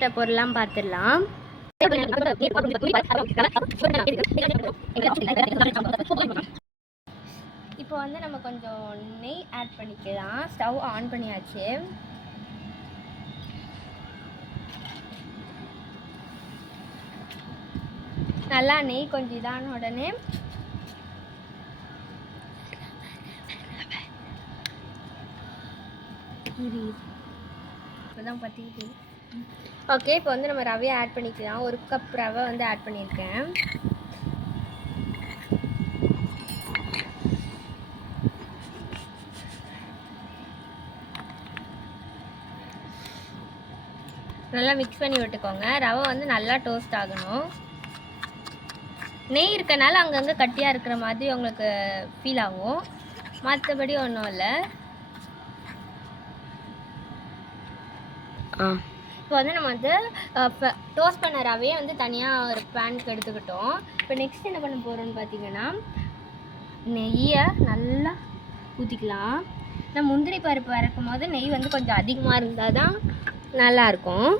தேவைப்பட்ட பொருள்லாம் பார்த்துடலாம். இப்போ வந்து நம்ம கொஞ்சம் நெய் ஆட் பண்ணிக்கலாம். ஸ்டவ் ஆன் பண்ணியாச்சு. நல்லா நெய் கொஞ்சம் இதான உடனே இப்போதான் பற்றிக்கிட்டு. ஓகே, இப்போ வந்து நம்ம ரவையை ஆட் பண்ணிக்கலாம். 1 கப் ரவை வந்து ஆட் பண்ணியிருக்கேன். நல்லா மிக்ஸ் பண்ணி விட்டுக்கோங்க. ரவை வந்து நல்லா டோஸ்ட் ஆகணும். நெய் இருக்கனால அங்கங்கே கட்டியாக இருக்கிற மாதிரி உங்களுக்கு ஃபீல் ஆகும், மற்றபடி ஒன்றும் இல்லை. இப்போ வந்து நம்ம வந்து டோஸ்ட் பண்ண ரவையை வந்து தனியாக ஒரு பேனுக்கு எடுத்துக்கிட்டோம். இப்போ நெக்ஸ்ட் என்ன பண்ண போகிறோம்னு பார்த்தீங்கன்னா, நெய்யை நல்லா ஊற்றிக்கலாம். நான் முந்திரி பருப்பு வறுக்கும் போது நெய் வந்து கொஞ்சம் அதிகமாக இருந்தால் தான் நல்லாயிருக்கும்.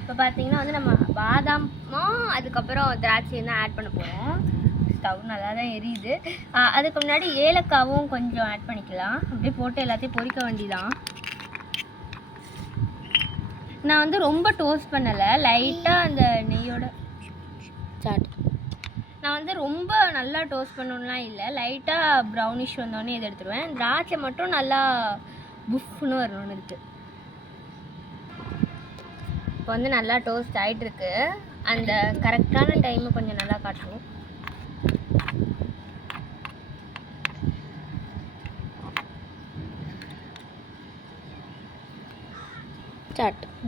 இப்போ பார்த்தீங்கன்னா வந்து நம்ம பாதாமும் அதுக்கப்புறம் திராட்சையும் தான் ஆட் பண்ண போகிறோம். ஸ்டவ் நல்லா தான் எரியுது. அதுக்கு முன்னாடி ஏலக்காவும் கொஞ்சம் ஆட் பண்ணிக்கலாம். அப்படியே போட்டு எல்லாத்தையும் பொரிக்க வேண்டியதான். நான் வந்து ரொம்ப டோஸ்ட் பண்ணலை, லைட்டாக அந்த நெய்யோட நான் வந்து ரொம்ப நல்லா டோஸ்ட் பண்ணணும்லாம் இல்லை, லைட்டாக ப்ரௌனிஷ் வந்தோடனே இதை எடுத்துருவேன். திராட்சை மட்டும் நல்லா புஃப்னு வரணும்னு இருக்குது. இப்போ வந்து நல்லா டோஸ்ட் ஆகிட்டுருக்கு. அந்த கரெக்டான டைமு கொஞ்சம் நல்லா காட்டணும்.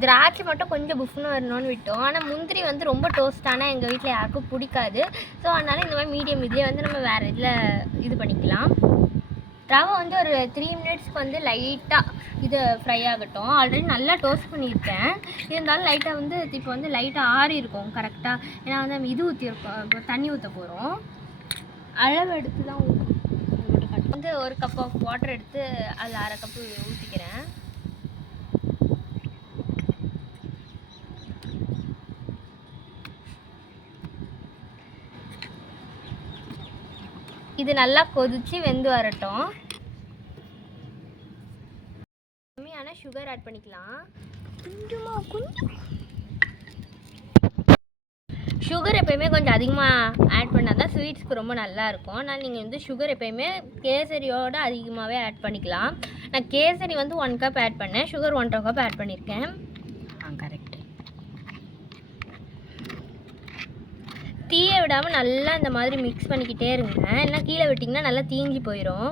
திராட்சை மட்டும் கொஞ்சம் புஃப்னு வரணும்னு விட்டோம். ஆனால் முந்திரி வந்து ரொம்ப டோஸ்டானால் எங்கள் வீட்டில் யாருக்கும் பிடிக்காது. ஸோ அதனால் இந்த மாதிரி மீடியம் இதுலேயே வந்து நம்ம வேறு இதில் இது பண்ணிக்கலாம். ரவை வந்து ஒரு 3 மினிட்ஸ்க்கு வந்து லைட்டாக இது ஃப்ரை ஆகட்டும். ஆல்ரெடி நல்லா டோஸ்ட் பண்ணியிருக்கேன், இருந்தாலும் லைட்டாக வந்து இப்போ வந்து லைட்டாக ஆறி இருக்கும் கரெக்டாக. ஏன்னா வந்து நம்ம இது ஊற்றிருக்கோம், இப்போ தண்ணி ஊற்ற போகிறோம். அளவு எடுத்து தான் வந்து 1 கப் ஆஃப் வாட்டர் எடுத்து அதில் 1/2 கப்பு ஊற்றிக்கிறேன். இது நல்லா கொதிச்சு வெந்து வரட்டும். கம்மியான சுகர் ஆட் பண்ணிக்கலாம். சுகர் எப்பயுமே கொஞ்சம் அதிகமாக ஆட் பண்ணால் தான் ஸ்வீட்ஸ்க்கு ரொம்ப நல்லாயிருக்கும். ஆனால் நீங்கள் வந்து சுகர் எப்பயுமே கேசரியோடு அதிகமாகவே ஆட் பண்ணிக்கலாம். நான் கேசரி வந்து 1 கப் ஆட் பண்ணேன், சுகர் 1/2 கப் ஆட் பண்ணியிருக்கேன். கரெக்ட். தீயை விடாமல் நல்லா இந்த மாதிரி மிக்ஸ் பண்ணிக்கிட்டே இருங்க, இல்லைன்னா கீழே விட்டிங்கன்னா நல்லா தீஞ்சு போயிடும்.